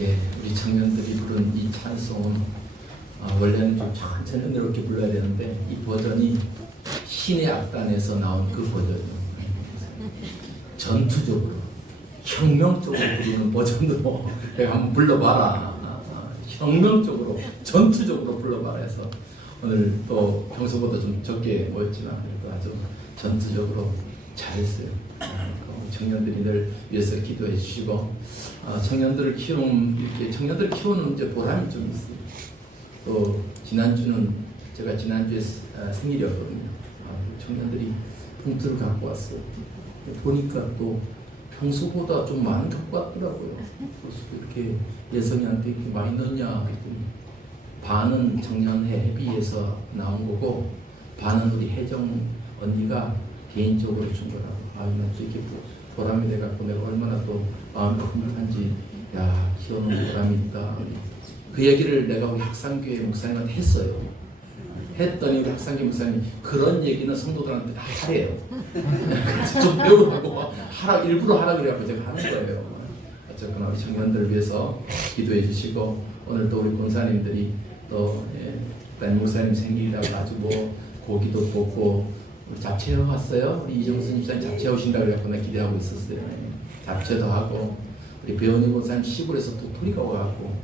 예, 우리 청년들이 부른 이 찬송은 원래는 좀 천천히 이렇게 불러야 되는데 이 버전이 신의 악단에서 나온 그 버전이에요. 전투적으로 혁명적으로 부르는 버전으로 내가 한번 불러봐라. 혁명적으로 전투적으로 불러봐라 해서 오늘 또 평소보다 좀 적게 모였지만 그래도 아주 전투적으로 잘했어요. 청년들이 늘 위해서 기도해 주시고 청년들을 키우는 이제 보람이 좀 있어요. 또 지난주는 제가 지난주에 생일이었거든요. 청년들이 봉투를 갖고 왔어요. 보니까 또 평소보다 좀 많이 갖고 왔더라고요. 그래서 이렇게 예성이한테 이렇게 많이 넣냐 그랬더니 반은 청년회 회비에서 나온 거고 반은 우리 혜정 언니가 개인적으로 준 거라고. 이건 또 이렇게 보람이 돼갖고 내가 얼마나 또 마음이 흐뭇한지, 야, 키우는 보람이 있다. 그 얘기를 내가 우리 학상교회 목사님한테 했어요. 했더니 우리 학상교회 목사님이 그런 얘기는 성도들한테 다 하래요. 좀 배우라고 일부러 하라 그래갖고 제가 하는 거예요. 어쨌거나 우리 청년들을 위해서 기도해 주시고 오늘 또 우리 권사님들이 또 담임 목사님 생일이라고 아주 뭐 고기도 볶고 우리 잡채 왔어요. 우리 이정순 집사님 잡채 오신다 그래갖고 나 기대하고 있었어요. 잡채도 하고 우리 배원희 권사님 시골에서 도토리가 와갖고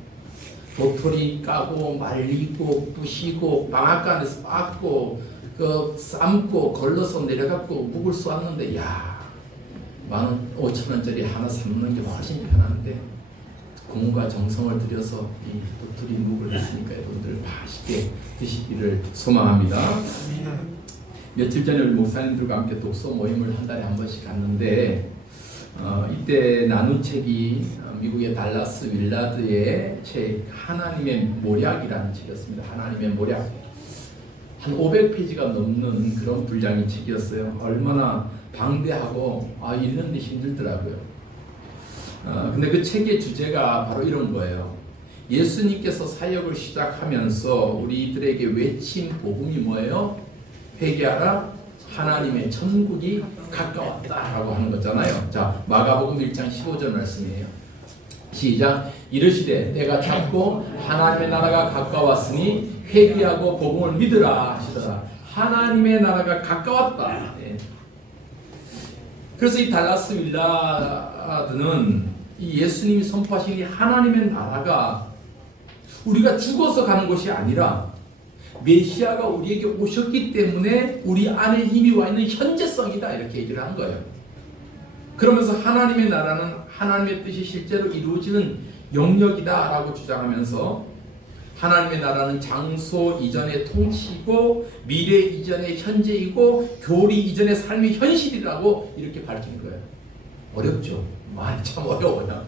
도토리 까고 말리고 부시고 방앗간에서 빻고 그 삶고 걸러서 내려갖고 묵을 쏘았는데 야 15,000원짜리 하나 삶는 게 훨씬 편한데 공과 정성을 들여서 이 도토리 묵을 했으니까 여러분들 맛있게 드시기를 소망합니다. 며칠 전에 우리 목사님들과 함께 독서 모임을 한 달에 한 번씩 갔는데 이때 나눈 책이 미국의 달라스 윌라드의 책 하나님의 모략이라는 책이었습니다. 하나님의 모략. 한 500페이지가 넘는 그런 분량의 책이었어요. 얼마나 방대하고 읽는데 힘들더라고요. 근데 그 책의 주제가 바로 이런 거예요. 예수님께서 사역을 시작하면서 우리들에게 외친 복음이 뭐예요? 회개하라, 하나님의 천국이 가까웠다라고 하는 거잖아요. 자, 마가복음 1장 15절 말씀이에요. 시작. 이르시되 내가 찾고 하나님의 나라가 가까웠으니 회개하고 복음을 믿으라 하시더라. 하나님의 나라가 가까웠다. 그래서 이 달라스 윌라드는 이 예수님이 선포하신 이 하나님의 나라가 우리가 죽어서 가는 것이 아니라 메시아가 우리에게 오셨기 때문에 우리 안에 이미 와 있는 현재성이다 이렇게 얘기를 한 거예요. 그러면서 하나님의 나라는 하나님의 뜻이 실제로 이루어지는 영역이다 라고 주장하면서 하나님의 나라는 장소 이전의 통치고 미래 이전의 현재이고 교리 이전의 삶의 현실이라고 이렇게 밝힌 거예요. 어렵죠? 많이 참 어려워요.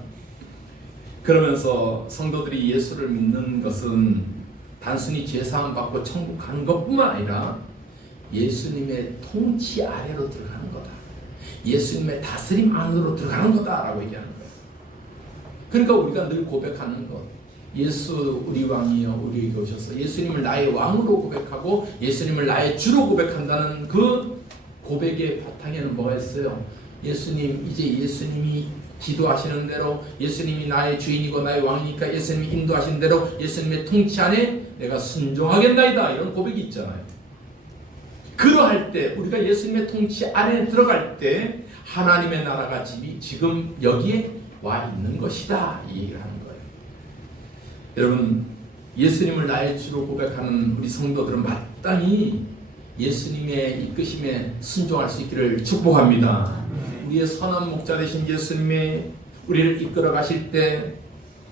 그러면서 성도들이 예수를 믿는 것은 단순히 죄사함 받고 천국 가는 것뿐만 아니라 예수님의 통치 아래로 들어가는 거다. 예수님의 다스림 안으로 들어가는 거다라고 얘기하는 거예요. 그러니까 우리가 늘 고백하는 것. 예수 우리 왕이여 우리에게 오셔서 예수님을 나의 왕으로 고백하고 예수님을 나의 주로 고백한다는 그 고백의 바탕에는 뭐가 있어요? 예수님, 이제 예수님이 기도하시는 대로 예수님이 나의 주인이고 나의 왕이니까 예수님이 인도하신 대로 예수님의 통치 안에 내가 순종하겠나이다 이런 고백이 있잖아요. 그러할 때 우리가 예수님의 통치 안에 들어갈 때 하나님의 나라가 지금 여기에 와 있는 것이다 이 얘기를 하는 거예요. 여러분 예수님을 나의 주로 고백하는 우리 성도들은 마땅히 예수님의 이끄심에 순종할 수 있기를 축복합니다. 우리의 선한 목자 되신 예수님의 우리를 이끌어 가실 때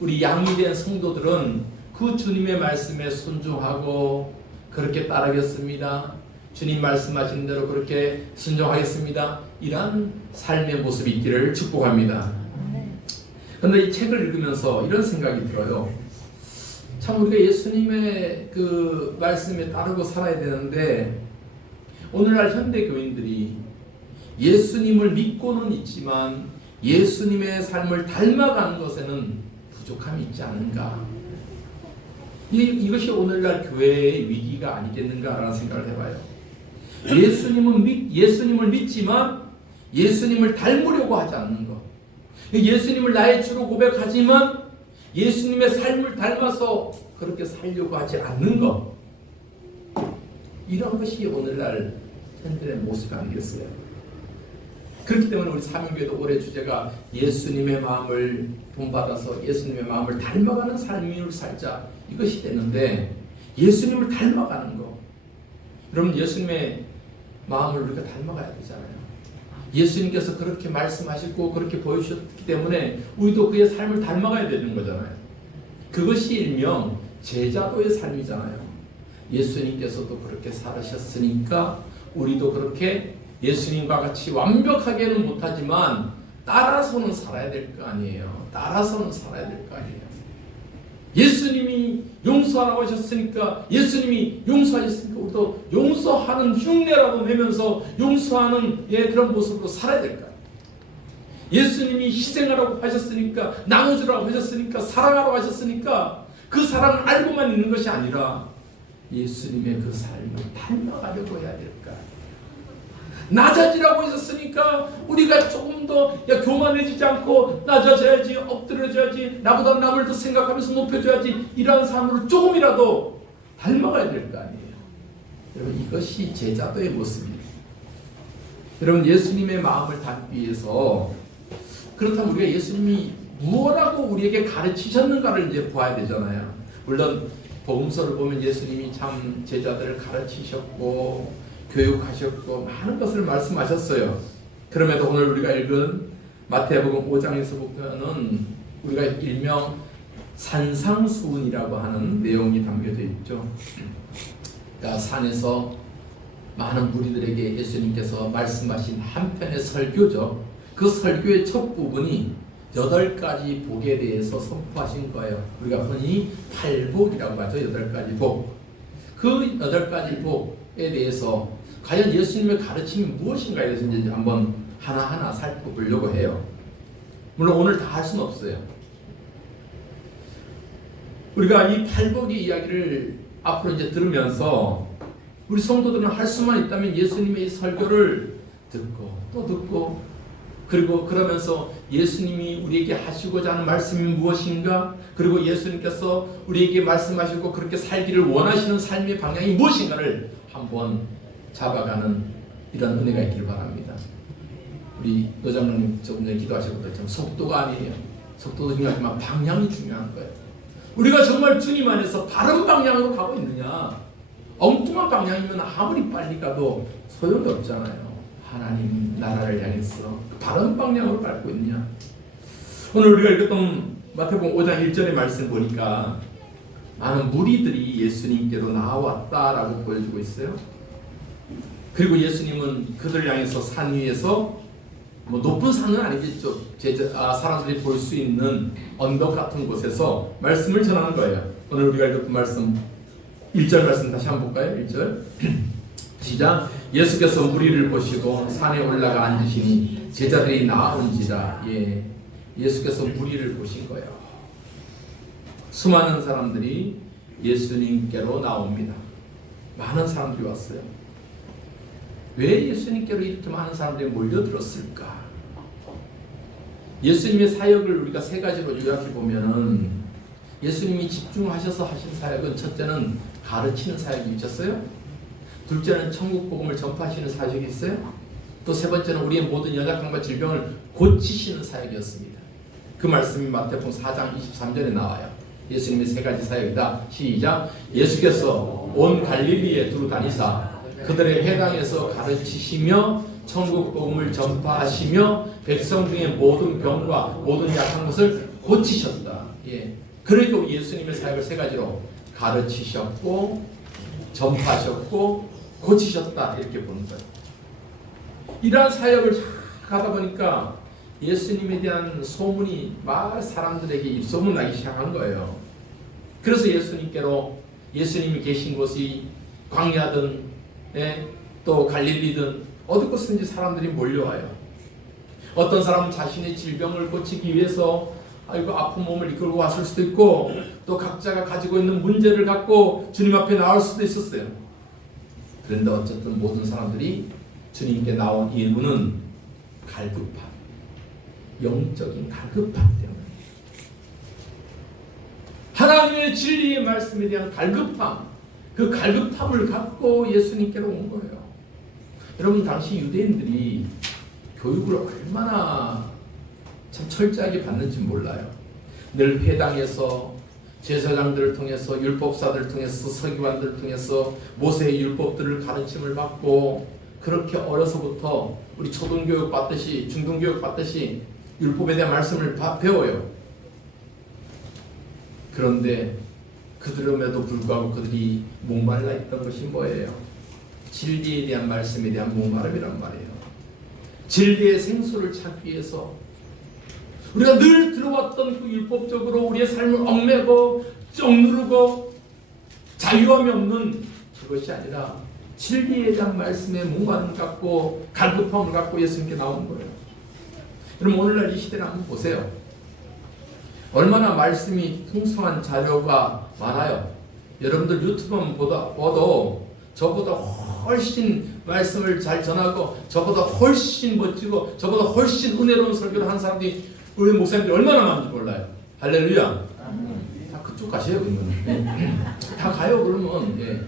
우리 양이 된 성도들은 그 주님의 말씀에 순종하고 그렇게 따르겠습니다. 주님 말씀하신 대로 그렇게 순종하겠습니다. 이런 삶의 모습이 있기를 축복합니다. 그런데 이 책을 읽으면서 이런 생각이 들어요. 참 우리가 예수님의 그 말씀에 따르고 살아야 되는데 오늘날 현대 교인들이 예수님을 믿고는 있지만 예수님의 삶을 닮아가는 것에는 부족함이 있지 않은가. 이것이 오늘날 교회의 위기가 아니겠는가라는 생각을 해봐요. 예수님을 믿지만 예수님을 닮으려고 하지 않는 것. 예수님을 나의 주로 고백하지만 예수님의 삶을 닮아서 그렇게 살려고 하지 않는 것, 이런 것이 오늘날 현대의 모습이 아니겠어요? 그렇기 때문에 우리 사명교회도 올해 주제가 예수님의 마음을 본받아서 예수님의 마음을 닮아가는 삶을 살자, 이것이 되는데, 예수님을 닮아가는 거, 여러분 예수님의 마음을 우리가 닮아가야 되잖아요. 예수님께서 그렇게 말씀하시고 그렇게 보여주셨기 때문에 우리도 그의 삶을 닮아가야 되는 거잖아요. 그것이 일명 제자도의 삶이잖아요. 예수님께서도 그렇게 살으셨으니까 우리도 그렇게 예수님과 같이 완벽하게는 못하지만 따라서는 살아야 될 거 아니에요. 따라서는 살아야 될 거 아니에요. 예수님이 용서하라고 하셨으니까, 예수님이 용서하셨으니까 우리도 용서하는 흉내라도 내면서 용서하는 그런 모습으로 살아야 될 거 아니에요. 예수님이 희생하라고 하셨으니까, 나눠주라고 하셨으니까, 사랑하라고 하셨으니까 그 사랑을 알고만 있는 것이 아니라 예수님의 그 삶을 닮아가려고 해야 될 거 아니에요. 낮아지라고 하셨으니까 우리가 조금 더 교만해지지 않고 낮아져야지, 엎드려져야지, 나보다 남을 더 생각하면서 높여줘야지, 이러한 삶으로 조금이라도 닮아가야 될 거 아니에요. 여러분 이것이 제자도의 모습입니다. 여러분 예수님의 마음을 닮기 위해서, 그렇다면 우리가 예수님이 무엇하고 우리에게 가르치셨는가를 이제 봐야 되잖아요. 물론 복음서를 보면 예수님이 참 제자들을 가르치셨고 교육하셨고 많은 것을 말씀하셨어요. 그럼에도 오늘 우리가 읽은 마태복음 5장에서 보면은 우리가 일명 산상수훈이라고 하는 내용이 담겨져 있죠. 그러니까 산에서 많은 무리들에게 예수님께서 말씀하신 한 편의 설교죠. 그 설교의 첫 부분이 8가지 복에 대해서 선포하신 거예요. 우리가 흔히 팔복이라고 하죠. 8가지 복. 그 8가지 복에 대해서 과연 예수님의 가르침이 무엇인가에 대해서 이제 한번 하나하나 살펴보려고 해요. 물론 오늘 다 할 수는 없어요. 우리가 이 팔복의 이야기를 앞으로 이제 들으면서 우리 성도들은 할 수만 있다면 예수님의 이 설교를 듣고 또 듣고, 그리고 그러면서 예수님이 우리에게 하시고자 하는 말씀이 무엇인가, 그리고 예수님께서 우리에게 말씀하시고 그렇게 살기를 원하시는 삶의 방향이 무엇인가를 한번 잡아가는 이런 은혜가 있기를 바랍니다. 우리 노장로님 조금 전에 기도하신 것처럼 속도가 아니에요. 속도도 중요하지만 방향이 중요한 거예요. 우리가 정말 주님 안에서 바른 방향으로 가고 있느냐, 엉뚱한 방향이면 아무리 빨리 가도 소용이 없잖아요. 하나님 나라를 향해서 바른 방향으로 밟고 있느냐. 오늘 우리가 읽었던 마태복음 5장 1절의 말씀 보니까 많은 무리들이 예수님께로 나왔다라고 보여주고 있어요. 그리고 예수님은 그들 향해서 산 위에서, 높은 산은 아니겠죠, 사람들이 볼 수 있는 언덕 같은 곳에서 말씀을 전하는 거예요. 오늘 우리가 읽었던 말씀 1절 말씀 다시 한번 볼까요? 1절 시작. 예수께서 무리를 보시고 산에 올라가 앉으시니 제자들이 나온지라. 예수께서 무리를 보신 거예요. 수많은 사람들이 예수님께로 나옵니다. 많은 사람들이 왔어요. 왜 예수님께로 이렇게 많은 사람들이 몰려들었을까? 예수님의 사역을 우리가 3가지로 요약해 보면은, 예수님이 집중하셔서 하신 사역은 첫째는 가르치는 사역이 있었어요. 둘째는 천국 복음을 전파하시는 사역이 있어요. 또 3번째는 우리의 모든 연약함과 질병을 고치시는 사역이었습니다. 그 말씀이 마태복음 4장 23절에 나와요. 예수님의 3가지 사역이다. 시작. 예수께서 온 갈릴리에 두루 다니사 그들의 회당에서 가르치시며 천국 복음을 전파하시며 백성 중에 모든 병과 모든 약한 것을 고치셨다. 그리고 예수님의 사역을 3가지로 가르치셨고 전파하셨고 고치셨다, 이렇게 보는 거예요. 이러한 사역을 하다 보니까 예수님에 대한 소문이 막 사람들에게 입소문 나기 시작한 거예요. 그래서 예수님이 계신 곳이 광야든 또 갈릴리든 어디 곳든지 사람들이 몰려와요. 어떤 사람은 자신의 질병을 고치기 위해서 아픈 몸을 이끌고 왔을 수도 있고, 또 각자가 가지고 있는 문제를 갖고 주님 앞에 나올 수도 있었어요. 그런데 어쨌든 모든 사람들이 주님께 나온 이유는 갈급함, 영적인 갈급함 때문에. 하나님의 진리의 말씀에 대한 갈급함, 그 갈급함을 갖고 예수님께로 온 거예요. 여러분, 당시 유대인들이 교육을 얼마나 참 철저하게 받는지 몰라요. 늘 회당에서 제사장들을 통해서, 율법사들을 통해서, 서기관들을 통해서 모세의 율법들을 가르침을 받고, 그렇게 어려서부터 우리 초등교육 받듯이, 중등교육 받듯이 율법에 대한 말씀을 배워요. 그런데 그들음에도 불구하고 그들이 목말라 있던 것이 뭐예요? 진리에 대한 말씀에 대한 목마름이란 말이에요. 진리의 생수를 찾기 위해서 우리가 늘 들어왔던 그 율법적으로 우리의 삶을 얽매고 억누르고 자유함이 없는 그것이 아니라 진리에 대한 말씀에 목마름을 갖고 갈급함을 갖고 예수님께 나온 거예요. 그럼 오늘날 이 시대를 한번 보세요. 얼마나 말씀이 풍성한 자료가 많아요. 여러분들 유튜브만 봐도 저보다 훨씬 말씀을 잘 전하고, 저보다 훨씬 멋지고, 저보다 훨씬 은혜로운 설교를 하는 사람들이, 우리 목사님들이 얼마나 많은지 몰라요. 할렐루야. 다 그쪽 가세요, 그러면. 다 가요, 그러면. 예.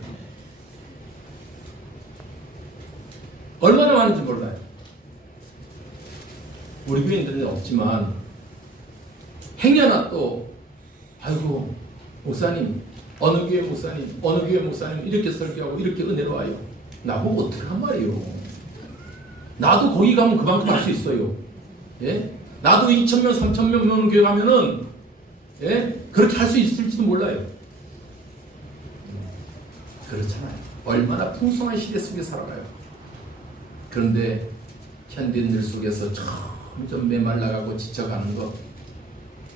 얼마나 많은지 몰라요. 우리 교인들은 없지만, 행여나 또, 아이고, 목사님, 어느 교회 목사님, 어느 교회 목사님 이렇게 설교하고 이렇게 은혜로워요. 나보고 어떻게 한 말이에요. 나도 거기 가면 그만큼 할 수 있어요. 예? 나도 2,000명, 3,000명 오는 교회 가면은, 예? 그렇게 할 수 있을지도 몰라요. 그렇잖아요. 얼마나 풍성한 시대 속에 살아가요. 그런데 현대인들 속에서 점점 메말라가고 지쳐가는 것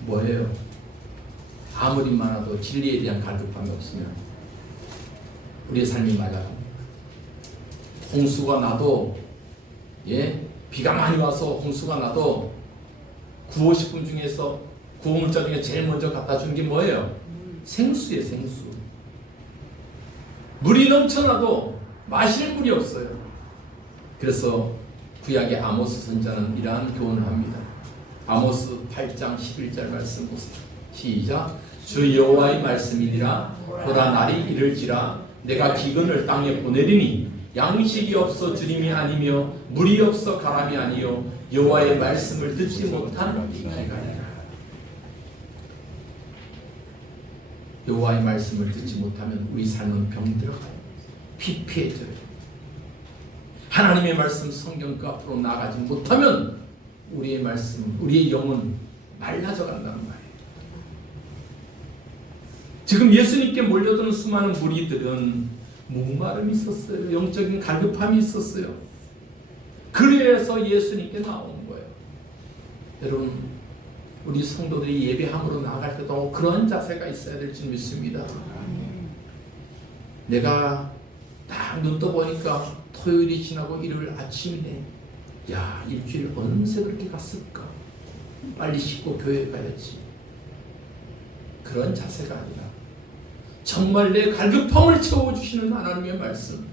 뭐예요? 아무리 많아도 진리에 대한 갈급함이 없으면 우리의 삶이 말라갑니다. 홍수가 나도, 예, 비가 많이 와서 홍수가 나도 구호 식품 중에서, 구호물자 중에 제일 먼저 갖다 준 게 뭐예요? 생수예요, 생수. 물이 넘쳐나도 마실 물이 없어요. 그래서 구약의 아모스 선자는 이러한 교훈을 합니다. 아모스 8장 11절 말씀 보세요. 시작. 주 여호와의 말씀이니라. 보라, 날이 이를지라. 내가 기근을 땅에 보내리니 양식이 없어 주림이 아니며 물이 없어 가람이 아니요 여호와의 말씀을 듣지 못한 기간이라. 여호와의 말씀을 듣지 못하면 우리 삶은 병들어가요. 피폐해져요. 하나님의 말씀 성경 그 앞으로 나아가지 못하면 우리의 말씀, 우리의 영은 말라져 간다는 말이에요. 지금 예수님께 몰려드는 수많은 무리들은 목마름이 있었어요. 영적인 갈급함이 있었어요. 그래서 예수님께 나온 거예요. 여러분, 우리 성도들이 예배함으로 나아갈 때도 그런 자세가 있어야 될 줄 믿습니다. 내가 딱 눈 떠보니까 토요일이 지나고 일요일 아침이네. 야, 일주일 언제 그렇게 갔을까? 빨리 씻고 교회 가야지. 그런 자세가 아니라 정말 내 갈급함을 채워주시는 하나님의 말씀,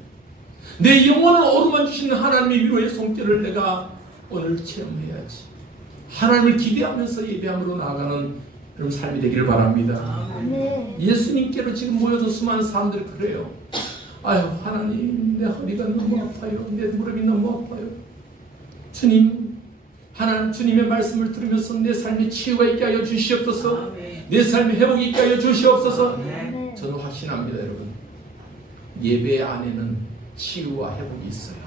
내 영혼을 어루만 주시는 하나님의 위로의 손길을 내가 오늘 체험해야지. 하나님을 기대하면서 예배함으로 나아가는 그런 삶이 되기를 바랍니다. 예수님께로 지금 모여든 수많은 사람들이 그래요. 아유, 하나님, 내 허리가 너무 아파요. 내 무릎이 너무 아파요. 주님, 하나님, 주님의 말씀을 들으면서 내 삶에 치유가 있게 하여 주시옵소서. 내 삶에 회복이 있게 하여 주시옵소서. 저는 확신합니다, 여러분. 예배 안에는 치유와 회복이 있어요.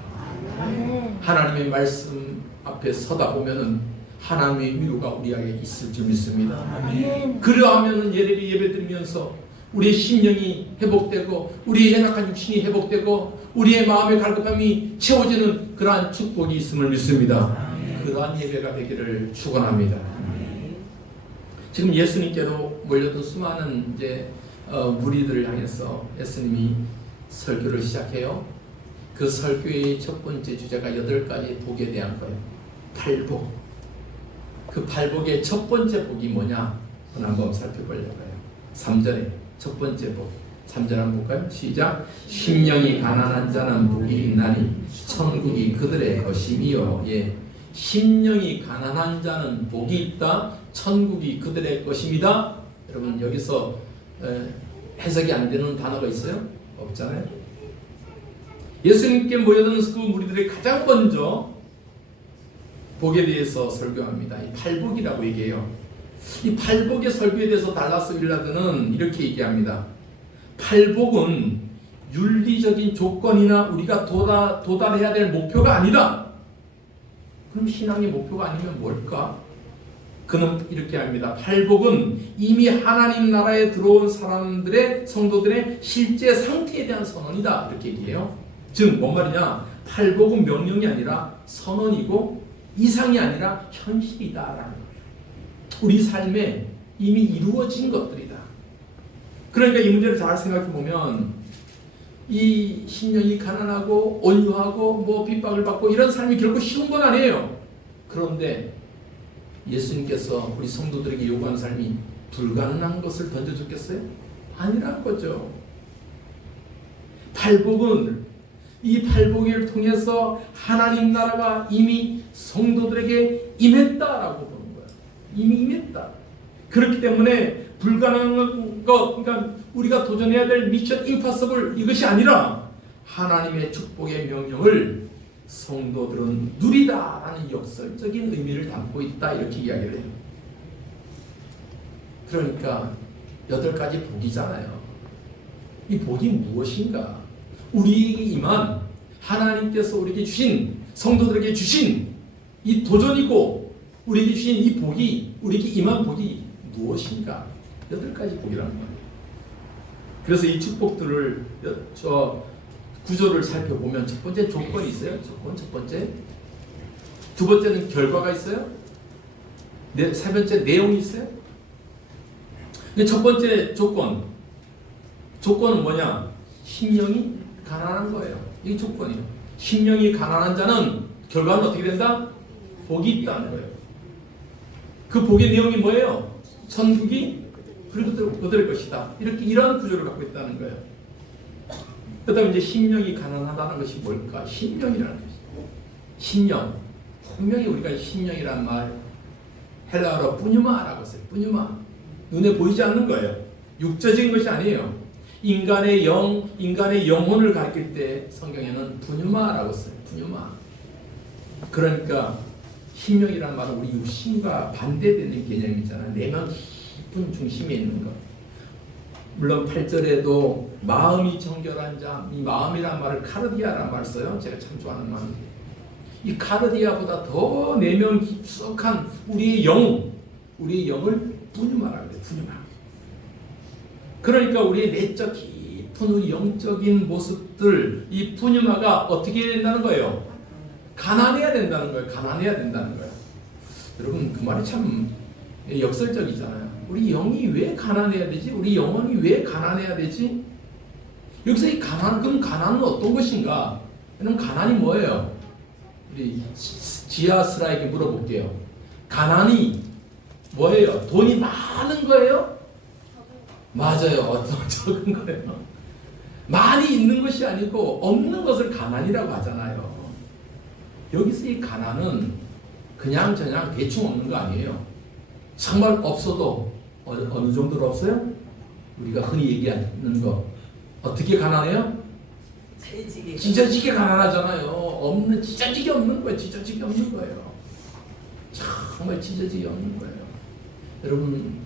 하나님의 말씀 앞에 서다 보면은 하나님의 위로가 우리에게 있을 줄 믿습니다. 그러하면은 예배 드리면서 우리의 심령이 회복되고, 우리의 연약한 육신이 회복되고, 우리의 마음의 갈급함이 채워지는 그러한 축복이 있음을 믿습니다. 그러한 예배가 되기를 축원합니다. 지금 예수님께로 몰려든 수많은 이제 무리들을 향해서 예수님이 설교를 시작해요. 그 설교의 첫 번째 주제가 8가지 복에 대한 거예요. 팔복. 그 팔복의 첫 번째 복이 뭐냐? 오늘 한번 살펴보려고 해요. 3절에 첫 번째 복. 3절 한번 볼까요? 시작. 심령이 가난한 자는 복이 있나니 천국이 그들의 것임이요. 예. 심령이 가난한 자는 복이 있다. 천국이 그들의 것입니다. 여러분, 여기서 해석이 안 되는 단어가 있어요? 없잖아요. 예수님께 모여드는 그 무리들이 가장 먼저 복에 대해서 설교합니다. 이 팔복이라고 얘기해요. 이 팔복의 설교에 대해서 달라스 윌라드는 이렇게 얘기합니다. 팔복은 윤리적인 조건이나 우리가 도달해야 될 목표가 아니다. 그럼 신앙의 목표가 아니면 뭘까? 그는 이렇게 합니다. 팔복은 이미 하나님 나라에 들어온 사람들의 성도들의 실제 상태에 대한 선언이다. 이렇게 얘기해요. 즉 뭔 말이냐? 팔복은 명령이 아니라 선언이고 이상이 아니라 현실이다라는 거예요. 우리 삶에 이미 이루어진 것들이다. 그러니까 이 문제를 잘 생각해 보면 이 심령이 가난하고 온유하고 뭐 핍박을 받고 이런 삶이 결코 쉬운 건 아니에요. 그런데 예수님께서 우리 성도들에게 요구하는 삶이 불가능한 것을 던져줬겠어요? 아니란 거죠. 팔복은 이 팔복을 통해서 하나님 나라가 이미 성도들에게 임했다라고 보는 거예요. 이미 임했다. 그렇기 때문에 불가능한 것, 그러니까 우리가 도전해야 될 미션 임파서블 이것이 아니라 하나님의 축복의 명령을 성도들은 누리다라는 역설적인 의미를 담고 있다 이렇게 이야기를 해요. 그러니까 8가지 복이잖아요. 이 복이 무엇인가? 우리에게 임한 하나님께서 우리에게 주신 성도들에게 주신 이 도전이고 우리에게 주신 이 복이 우리에게 임한 복이 무엇인가? 8가지 복이라는 거예요. 그래서 이 축복들을 저 구조를 살펴보면 첫 번째 조건이 있어요. 조건 첫 번째. 두 번째는 결과가 있어요. 세 번째 내용이 있어요. 근데 첫 번째 조건은 뭐냐? 심령이 가난한 거예요. 이게 조건이에요. 심령이 가난한 자는 결과는 어떻게 된다? 복이 있다는 거예요. 그 복의 내용이 뭐예요? 천국이 그들의 것이다. 이런 구조를 갖고 있다는 거예요. 그다음에 이제 심령이 가난하다는 것이 뭘까? 심령이라는 것이. 심령. 분명히 우리가 심령이란 말 헬라어로 뿌뉴마라고 써요. 뿌뉴마. 눈에 보이지 않는 거예요. 육적인 것이 아니에요. 인간의 영혼을 가리킬 때 성경에는 푸뉴마라고 써요. 푸뉴마. 그러니까 심령이란 말은 우리 육신과 반대되는 개념이잖아요. 내면 깊은 중심에 있는 것. 물론 8절에도 마음이 정결한 자, 이 마음이란 말을 카르디아라는 말을 써요. 제가 참 좋아하는 말인데 이 카르디아보다 더 내면 깊숙한 우리의 영을 푸뉴마라고 해요. 푸뉴마. 그러니까 우리의 내적 깊은 우리 영적인 모습들, 이 푸뉴마가 어떻게 된다는 거예요? 가난해야 된다는 거예요. 가난해야 된다는 거예요. 여러분 그 말이 참 역설적이잖아요. 우리 영이 왜 가난해야 되지? 우리 영혼이 왜 가난해야 되지? 여기서 이 그럼 가난은 어떤 것인가? 그럼 가난이 뭐예요? 우리 지아스라에게 물어볼게요. 가난이 뭐예요? 돈이 많은 거예요? 맞아요. 적은 거예요. 많이 있는 것이 아니고 없는 것을 가난이라고 하잖아요. 여기서 이 가난은 그냥 대충 없는 거 아니에요. 정말 없어도 어느 정도로 없어요? 우리가 흔히 얘기하는 거 어떻게 가난해요? 찢어지게 가난하잖아요. 찢어지게 없는 거예요. 찢어지게 없는 거예요. 정말 찢어지게 없는 거예요. 여러분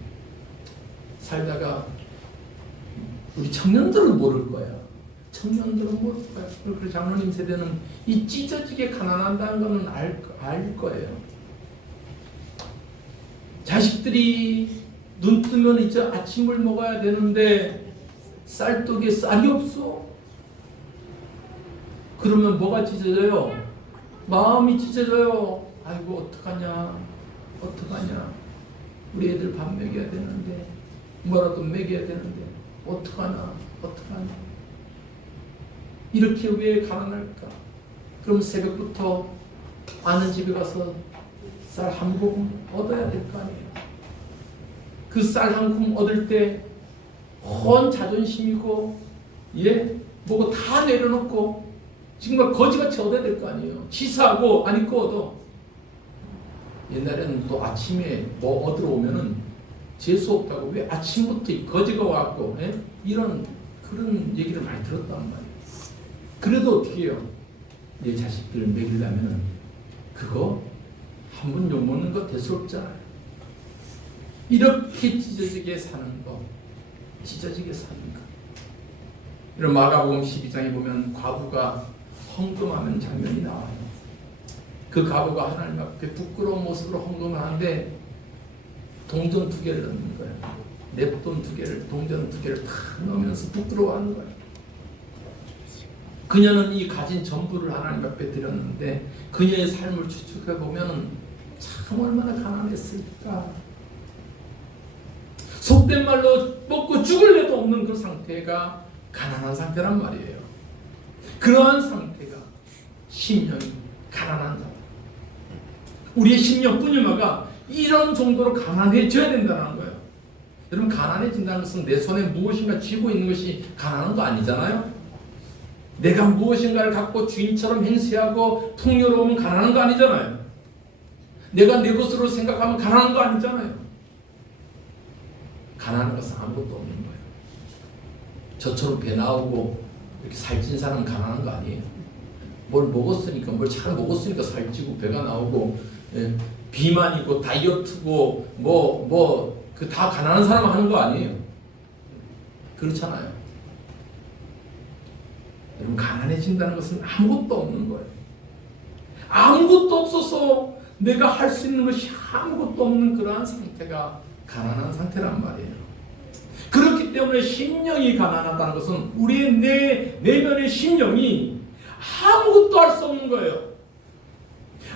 살다가 우리 청년들은 모를 거예요. 청년들은 모를 거예요. 그리고 장로님 세대는 이 찢어지게 가난한다는 거는 알 거예요. 자식들이 눈 뜨면 이제 아침을 먹어야 되는데 쌀떡에 쌀이 없어. 그러면 뭐가 찢어져요? 마음이 찢어져요. 아이고 어떡하냐. 우리 애들 밥 먹여야 되는데 뭐라도 먹여야 되는데 어떡하냐. 이렇게 왜 가난할까? 그럼 새벽부터 아는 집에 가서 쌀 한 모금 얻어야 될 거 아니에요. 그 쌀 한 모금 얻을 때 헌 자존심이고 뭐고 다 내려놓고 정말 거지같이 얻어야 될 거 아니에요. 치사하고 안 입고 얻어. 옛날에는 또 아침에 뭐 얻으러 오면은 재수 없다고 왜 아침부터 거지가 왔고 이런 그런 얘기를 많이 들었단 말이에요. 그래도 어떻게 해요? 내 자식들 먹이려면 그거 한 번 욕먹는 거 대수롭잖아요. 이렇게 찢어지게 사는 거, 찢어지게 사는 거. 이런 마가복음 12장에 보면 과부가 헌금하는 장면이 나와요. 그 과부가 하나님 앞에 부끄러운 모습으로 헌금을 하는데 동전 2개를 넣는 거예요. 냅돈 2개를, 동전 2개를 다 넣으면서 부끄러워하는 거예요. 그녀는 이 가진 전부를 하나님 앞에 드렸는데 그녀의 삶을 추측해 보면 참 얼마나 가난했을까. 속된 말로 먹고 죽을 애도 없는 그 상태가 가난한 상태란 말이에요. 그러한 상태가 심령이 가난한 자다. 우리의 심령 뿐이마가 이런 정도로 가난해져야 된다는 거예요. 여러분, 가난해진다는 것은 내 손에 무엇인가 쥐고 있는 것이 가난한 거 아니잖아요. 내가 무엇인가를 갖고 주인처럼 행세하고 풍요로우면 가난한 거 아니잖아요. 내가 내 것으로 생각하면 가난한 거 아니잖아요. 가난한 것은 아무것도 없는 거예요. 저처럼 배 나오고 이렇게 살찐 사람은 가난한 거 아니에요. 뭘 먹었으니까, 뭘 잘 먹었으니까 살찌고 배가 나오고, 비만이고 다이어트고 그 다 가난한 사람 하는 거 아니에요. 그렇잖아요. 여러분, 가난해진다는 것은 아무것도 없는 거예요. 아무것도 없어서 내가 할 수 있는 것이 아무것도 없는 그러한 상태가 가난한 상태란 말이에요. 그렇기 때문에 심령이 가난하다는 것은 우리의 내면의 심령이 아무것도 할 수 없는 거예요.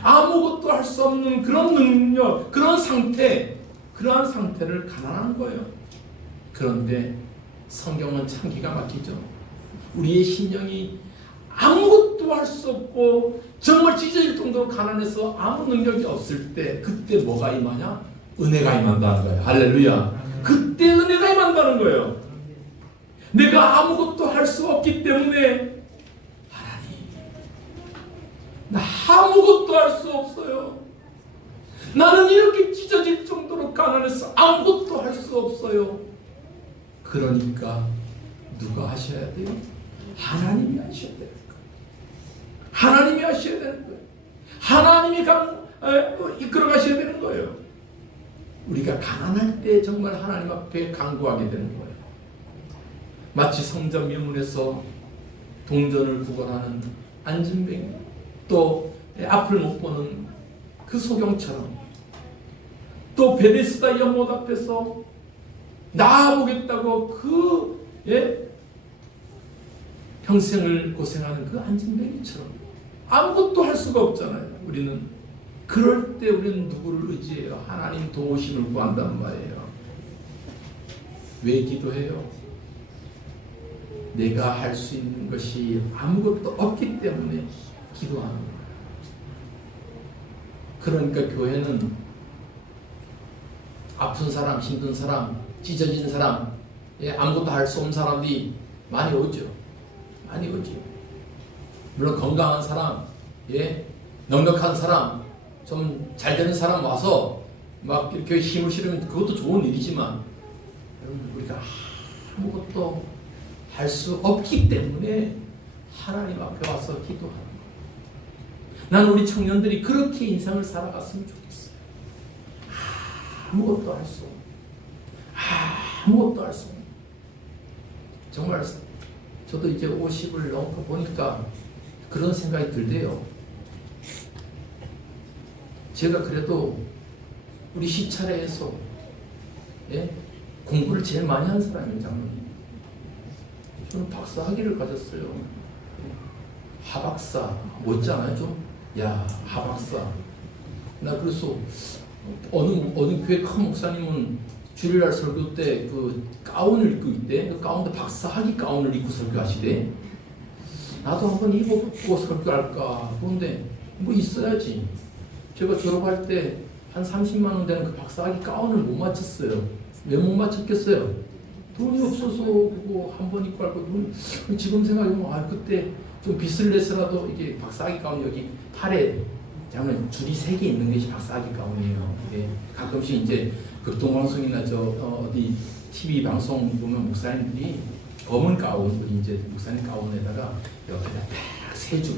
아무것도 할 수 없는 그런 능력, 그런 상태, 그러한 상태를 가난한 거예요. 그런데 성경은 참 기가 막히죠. 우리의 심령이 아무것도 할 수 없고 정말 찢어질 정도로 가난해서 아무 능력이 없을 때 그때 뭐가 임하냐? 은혜가 임한다는 거예요. 할렐루야. 그때 은혜가 임한다는 거예요. 내가 아무것도 할 수 없기 때문에 하나님, 나 아무것도 할 수 없어요. 나는 이렇게 찢어질 정도로 가난해서 아무것도 할 수 없어요. 그러니까 누가 하셔야 돼요? 하나님이 하셔야 돼요. 하나님이 하셔야 되는 거예요. 하나님이 이끌어 가셔야 되는 거예요. 우리가 가난할 때 정말 하나님 앞에 간구하게 되는 거예요. 마치 성전 명문에서 동전을 구걸하는 안진뱅이, 또 앞을 못 보는 그 소경처럼, 또 베데스다 연못 앞에서 나아보겠다고 평생을 고생하는 그 안진뱅이처럼 아무것도 할 수가 없잖아요. 우리는 그럴 때 우리는 누구를 의지해요? 하나님 도우심을 구한단 말이에요. 왜 기도해요? 내가 할 수 있는 것이 아무것도 없기 때문에 기도하는 거예요. 그러니까 교회는 아픈 사람, 힘든 사람, 찢어진 사람, 아무것도 할 수 없는 사람들이 많이 오죠. 많이 오죠. 물론 건강한 사람, 넉넉한 사람, 좀 잘 되는 사람 와서 막 이렇게 힘을 실으면 그것도 좋은 일이지만, 여러분, 우리가 아무것도 할 수 없기 때문에 하나님 앞에 와서 기도하는 거예요. 나는 우리 청년들이 그렇게 인생을 살아갔으면 좋겠어요. 아무것도 할 수 없는, 아무것도 할 수 없는. 정말 저도 이제 50을 넘고 보니까 그런 생각이 들대요. 제가 그래도 우리 시차례에서 공부를 제일 많이 한 사람이에요, 장로님. 저는 박사 학위를 가졌어요. 하박사 못잖아요, 좀. 야, 하박사. 나 그래서 어느 교회 큰 목사님은 주일날 설교 때 그 가운을 입고 있대. 그 가운데 박사 학위 가운을 입고 설교하시대. 나도 한번 입어보고 설교할까. 그런데 뭐 있어야지. 제가 졸업할 때 한 30만 원 되는 그 박사학위 가운을 못 맞췄어요. 왜 못 맞췄겠어요? 돈이 없어서 그거 한 번 입고 할 거. 지금 생각해보면 그때 좀 빚을 내서라도 이게 박사학위 가운 여기 팔에 장면 줄이 3개 있는 것이 박사학위 가운이에요. 가끔씩 이제 극동방송이나 어디 TV 방송 보면 목사님들이 검은 가운, 우리 이제 목사님 가운에다가 옆에다 딱 세 줄,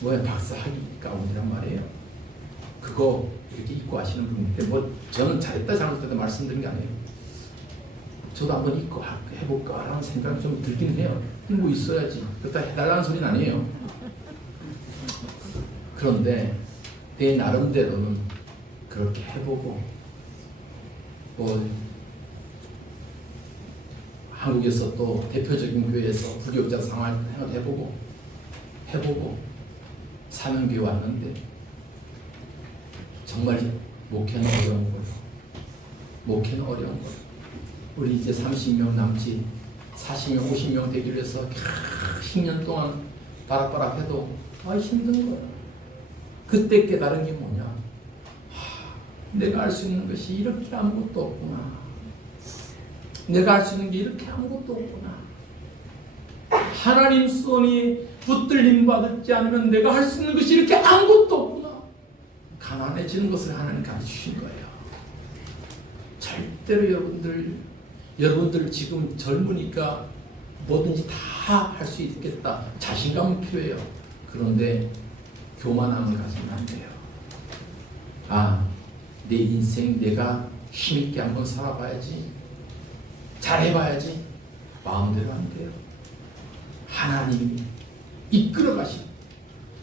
뭐야 박사학위 가운이란 말이에요. 그거 이렇게 입고 하시는 분인데 뭐 저는 잘했다 잘못했다 말씀드린 게 아니에요. 저도 한번 입고 해볼까라는 생각이 좀 들긴 해요. 입고 있어야지. 그렇다 해달라는 소리는 아니에요. 그런데 내 나름대로는 그렇게 해보고 뭐 한국에서 또 대표적인 교회에서 부교육자 생활 해보고 사명교회 왔는데 정말 목회는 어려운 거예요. 목회는 어려운 거예요. 우리 이제 30명 남짓 40명 50명 되기로 해서 10년 동안 바락바락 해도 힘든 거예요. 그때 깨달은 게 뭐냐, 내가 할 수 있는 것이 이렇게 아무것도 없구나. 내가 할 수 있는 게 이렇게 아무것도 없구나. 하나님 손이 붙들림 받지 않으면 내가 할 수 있는 것이 이렇게 아무것도 없구나. 가난해지는 것을 하나님 가르치신 거예요. 절대로 여러분들 지금 젊으니까 뭐든지 다 할 수 있겠다. 자신감은 필요해요. 그런데 교만함을 가지면 안 돼요. 내 인생 내가 힘있게 한번 살아봐야지. 잘해봐야지. 마음대로 안 돼요. 하나님이 이끌어 가시고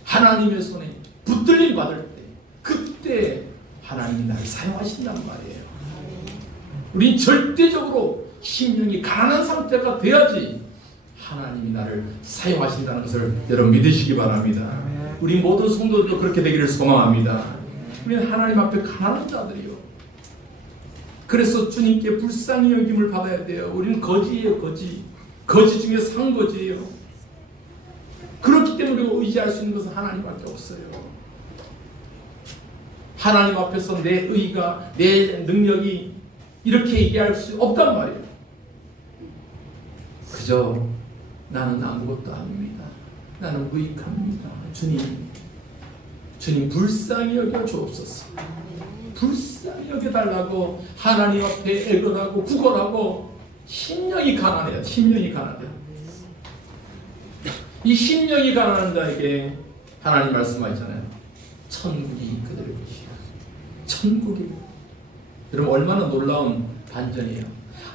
하나님의 손에 붙들림 받을 때 그때 하나님이 나를 사용하신단 말이에요. 우린 절대적으로 심령이 가난한 상태가 돼야지 하나님이 나를 사용하신다는 것을 여러분 믿으시기 바랍니다. 우리 모든 성도들도 그렇게 되기를 소망합니다. 우리는 하나님 앞에 가난한 자들이요. 그래서 주님께 불쌍히 여김을 받아야 돼요. 우리는 거지예요. 거지 중에 상거지예요. 그렇기 때문에 우리가 의지할 수 있는 것은 하나님밖에 없어요. 하나님 앞에서 내 의가, 내 능력이 이렇게 얘기할 수 없단 말이에요. 그저 나는 아무것도 아닙니다. 나는 무익합니다. 주님 불쌍히 여겨 주옵소서. 불쌍히 여겨달라고 하나님 앞에 애걸하고 구걸하고 심령이 가난해요. 심령이 가난해요. 이 심령이 가난한 자에게 하나님 말씀하셨잖아요. 천국이 그들의 것이야. 천국이. 여러분 얼마나 놀라운 반전이에요.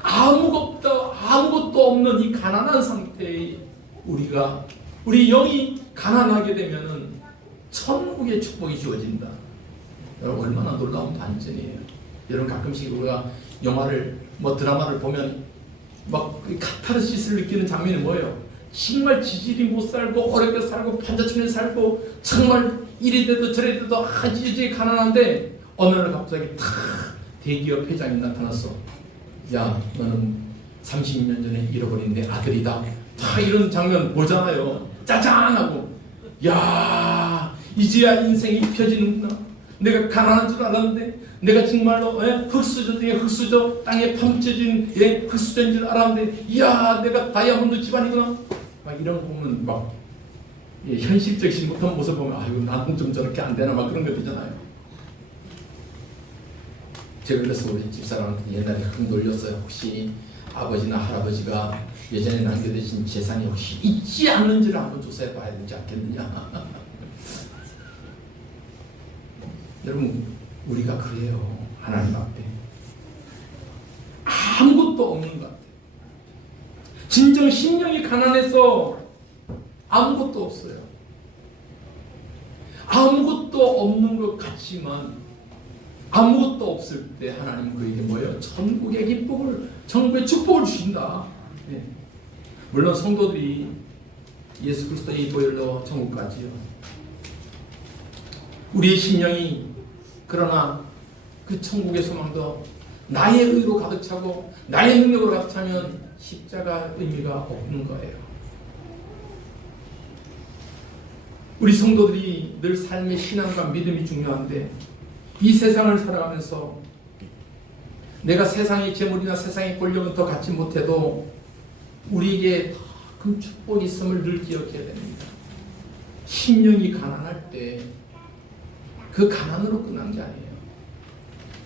아무것도 없는 이 가난한 상태의 우리 영이 가난하게 되면은 천국의 축복이 주어진다. 여러분 얼마나 놀라운 반전이에요. 여러분 가끔씩 우리가 영화를 드라마를 보면 막 카타르시스를 느끼는 장면이 뭐예요? 정말 지질이 못 살고 어렵게 살고 판자촌에 살고 정말 이리 돼도 저리 돼도 지질이 가난한데 어느 날 갑자기 탁 대기업 회장이 나타났어. 야 너는 30년 전에 잃어버린 내 아들이다. 다 이런 장면 보잖아요. 짜잔 하고 야 이제야 인생이 펴지는구나. 내가 가난한 줄 알았는데 내가 정말로 흙수저 중에 흙수저 땅에 파묻혀진 흙수저인 줄 알았는데 이야 내가 다이아몬드 집안이구나. 막 이런 거 보면 막 현실적이지 못한 모습 보면 아이고 나는 좀 저렇게 안 되나 막 그런 거 되잖아요. 제가 그래서 우리 집사람한테 옛날에 가끔 놀렸어요. 혹시 아버지나 할아버지가 예전에 남겨두신 재산이 혹시 있지 않는지를 한번 조사해 봐야 되지 않겠느냐. 여러분 우리가 그래요. 하나님 앞에 아무것도 없는 것 같아요. 진정 심령이 가난해서 아무것도 없어요. 아무것도 없는 것 같지만 아무것도 없을 때 하나님 그에게 뭐예요? 천국의 기쁨을, 천국의 축복을 주신다. 네. 물론 성도들이 예수 그리스도의 보혈로 천국 가지요. 우리의 심령이 그러나 그 천국의 소망도 나의 의로 가득 차고 나의 능력으로 가득 차면 십자가 의미가 없는 거예요. 우리 성도들이 늘 삶의 신앙과 믿음이 중요한데 이 세상을 살아가면서 내가 세상의 재물이나 세상의 권력은 더 갖지 못해도 우리에게 더 큰 축복이 있음을 늘 기억해야 됩니다. 심령이 가난할 때 그 가난으로 끝난 게 아니에요.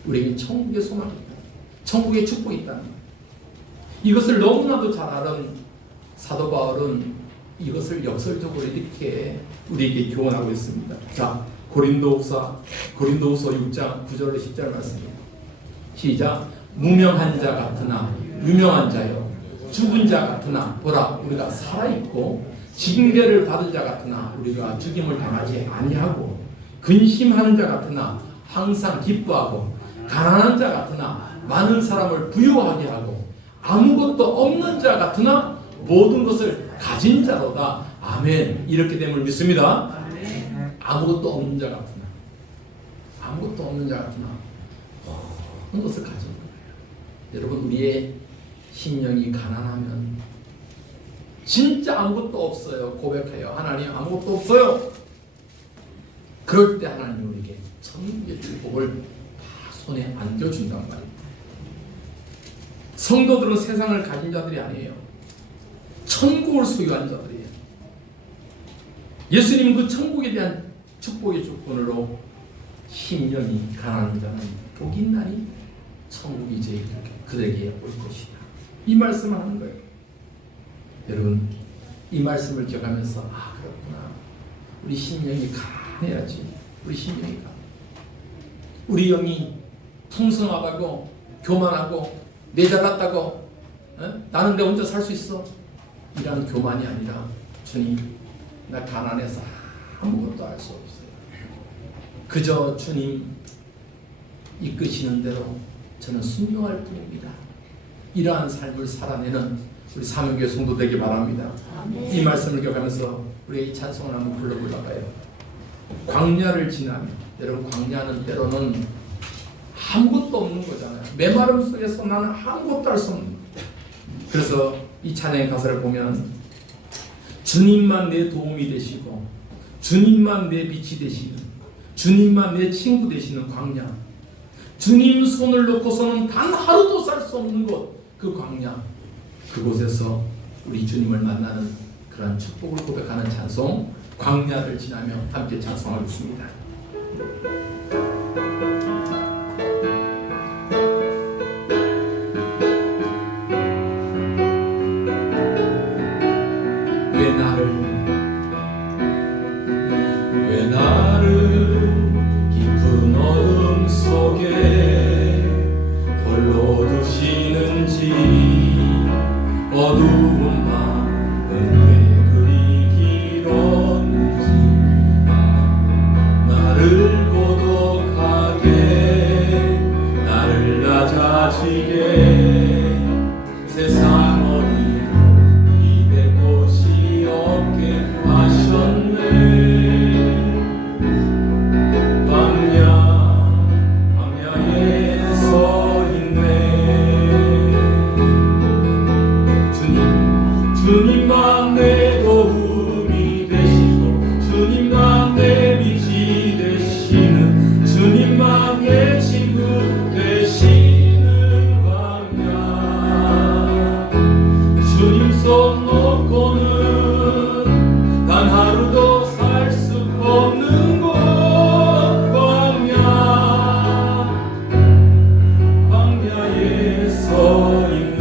우리에게 천국의 소망이 있다. 천국의 축복이 있다. 이것을 너무나도 잘 아는 사도 바울은 이것을 역설적으로 이렇게 우리에게 교훈하고 있습니다. 자, 고린도후서 6장 9절로 10절 말씀입니다. 시작. 무명한 자 같으나 유명한 자요, 죽은 자 같으나 보라 우리가 살아있고 징계를 받은 자 같으나 우리가 죽임을 당하지 아니하고, 근심하는 자 같으나 항상 기뻐하고, 가난한 자 같으나 많은 사람을 부유하게 하고, 아무것도 없는 자 같으나 모든 것을 가진 자로다. 아멘. 이렇게 됨을 믿습니다. 아무것도 없는 자 같으나, 아무것도 없는 자 같으나 모든 것을 가진 거예요. 여러분, 우리의 심령이 가난하면 진짜 아무것도 없어요. 고백해요. 하나님 아무것도 없어요. 그럴 때 하나님 우리에게 천국의 축복을 다 손에 안겨준단 말입니다. 성도들은 세상을 가진 자들이 아니에요. 천국을 소유한 자들이에요. 예수님 그 천국에 대한 축복의 조건으로 심령이 가난한 자는 복이 있나니 천국이 이제 그들에게 올 것이다. 이 말씀을 하는 거예요. 여러분, 이 말씀을 기억하면서 그렇구나. 우리 심령이 가난해야지. 우리 심령이 가난. 우리 영이 풍성하다고 교만하고 내 잘났다고 나는 내 혼자 살 수 있어 이런 교만이 아니라, 주님 나 가난해서 아무것도 알 수 없어요. 그저 주님 이끄시는 대로 저는 순종할 뿐입니다. 이러한 삶을 살아내는 우리 사명교회 성도 되기 바랍니다. 아멘. 이 말씀을 기억하면서 우리 이 찬송을 한번 불러볼까요? 광야를 지나며, 여러분 광야는 때로는 아무것도 없는 거잖아요. 메마름 속에서 나는 아무것도 할 수 없는 거예요. 그래서 이 찬양의 가사를 보면 주님만 내 도움이 되시고, 주님만 내 빛이 되시는, 주님만 내 친구 되시는 광야, 주님 손을 놓고서는 단 하루도 살 수 없는 곳, 그 광야, 그곳에서 우리 주님을 만나는 그런 축복을 고백하는 찬송, 광야를 지나며 함께 찬송하겠습니다. 왜 나를 깊은 어둠 속에 홀로 두시는지, 어두운 밤은 왜 그리 길었는지, 나를 고독하게, 나를 낮아지게, 세상 어디 이대 곳이 없게 하셨네. 광야에 서 있네. 주님만 내 도움이 되시고, 주님만 내 빛이 되시는, 주님만 내 친구 되시는 광야. 주님 손 놓고는 단 하루도 살 수 없는 곳, 광야에 서 있네.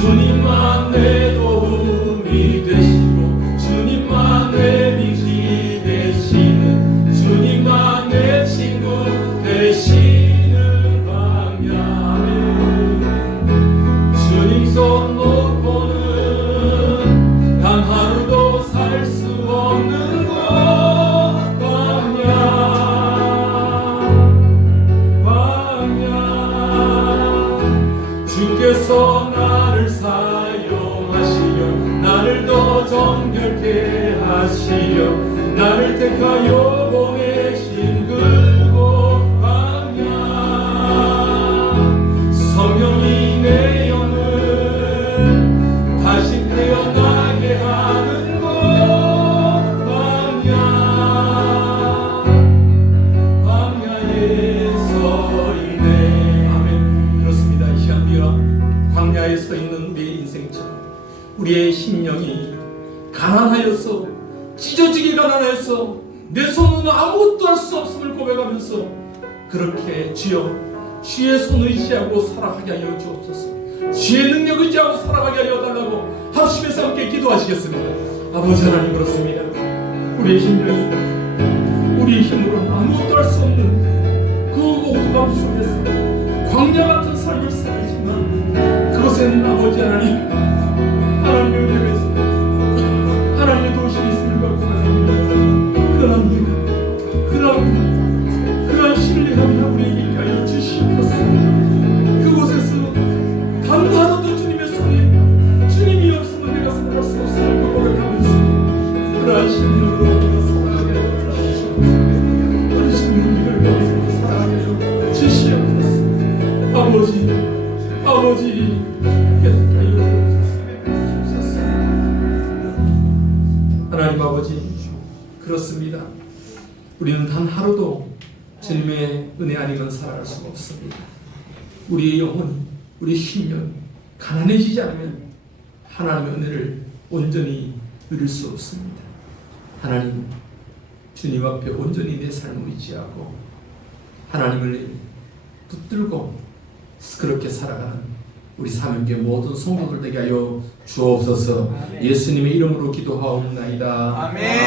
주님만 내 도움이 되시고, 주님만 내 빛이 되시는, 주님만 내 친구 되시는 광야. 주님 손 놓고는 단 하루도 살 수 없는 곳, 광야. 없는 우리의 인생처럼 우리의 심령이 가난하여서 찢어지게 가난하여서 내 손으로 아무것도 할 수 없음을 고백하면서 그렇게 주여 주의 손 의지하고 살아가게 하여 주옵소서. 주의 능력 의지하고 살아가게 하여 달라고 합심해서 함께 기도하시겠습니다. 아버지 하나님, 그렇습니다. 우리의 힘으로 우리의 힘으로는 아무것도 할 수 없는 그 어두감 속에서 광야 같은 삶을 살지만 그것에는 아버지 하나님, 하나님의 은혜가 있습니다. 하나님의 도우심이 있음을 갖고 나갑니다. 그러한 신뢰함이 우리에게 있게 하여 주시옵소서. 그곳에서 단 하루도 주님의 손에 주님이 없으면 내가 살아갈 수 없음을 고백하면서 그러한 신뢰로 살아가게 하여 주시옵소서. 어르신 우리를 위해서 살아가게 하여 주시옵소서. 아버지 하나님 아버지, 그렇습니다. 우리는 단 하루도 주님의 은혜 아니면 살아갈 수가 없습니다. 우리의 영혼이, 우리 심령이 가난해지지 않으면 하나님의 은혜를 온전히 누릴 수 없습니다. 하나님, 주님 앞에 온전히 내 삶을 의지하고 하나님을 붙들고 그렇게 살아가는 우리 사명교회 모든 성도들 되게 하여 주옵소서. 예수님의 이름으로 기도하옵나이다. 아멘.